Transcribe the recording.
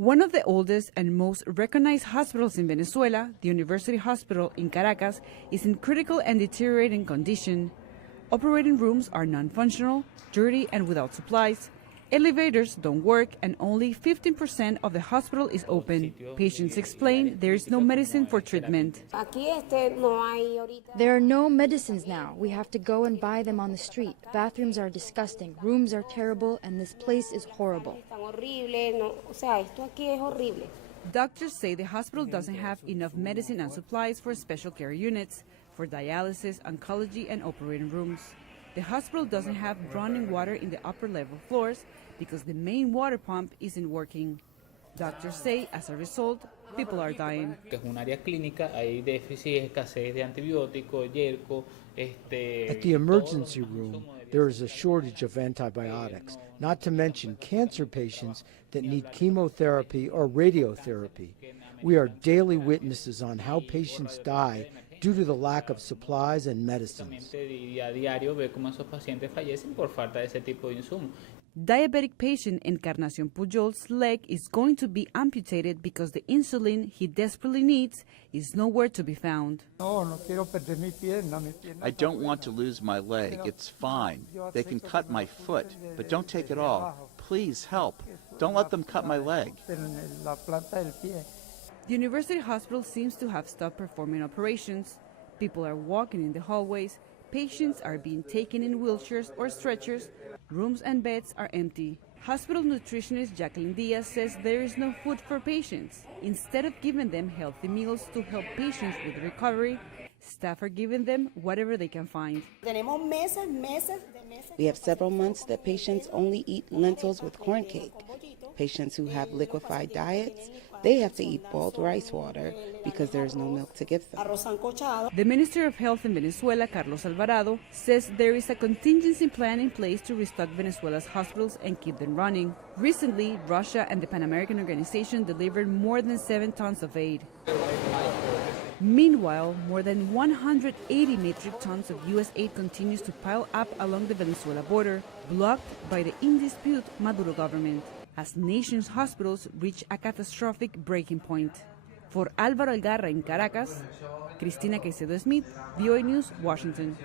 One of the oldest and most recognized hospitals in Venezuela, the University Hospital in Caracas, is in critical and deteriorating condition. Operating rooms are non-functional, dirty and without supplies. Elevators don't work and only 15% of the hospital is open. Patients explain there is no medicine for treatment. There are no medicines now. We have to go and buy them on the street. Bathrooms are disgusting, rooms are terrible, and this place is horrible. Doctors say the hospital doesn't have enough medicine and supplies for special care units, for dialysis, oncology, and operating rooms. The hospital doesn't have running water in the upper level floors because the main water pump isn't working. Doctors say, as a result, people are dying. At the emergency room, there is a shortage of antibiotics, not to mention cancer patients that need chemotherapy or radiotherapy. We are daily witnesses on how patients die due to the lack of supplies and medicines. Diabetic patient Encarnacion Pujol's leg is going to be amputated because the insulin he desperately needs is nowhere to be found. I don't want to lose my leg. It's fine. They can cut my foot, but don't take it all. Please help. Don't let them cut my leg. The University Hospital seems to have stopped performing operations. People are walking in the hallways. Patients are being taken in wheelchairs or stretchers. Rooms and beds are empty. Hospital nutritionist Jacqueline Diaz says there is no food for patients. Instead of giving them healthy meals to help patients with recovery, staff are giving them whatever they can find. We have several months that patients only eat lentils with corn cake. Patients who have liquefied diets, they have to eat boiled rice water because there is no milk to give them. The Minister of Health in Venezuela, Carlos Alvarado, says there is a contingency plan in place to restock Venezuela's hospitals and keep them running. Recently, Russia and the Pan American Organization delivered more than 7 tons of aid. Meanwhile, more than 180 metric tons of U.S. aid continues to pile up along the Venezuela border, blocked by the in-dispute Maduro government, as nation's hospitals reach a catastrophic breaking point. For Alvaro Algarra in Caracas, Cristina Caicedo Smit, VOA News, Washington.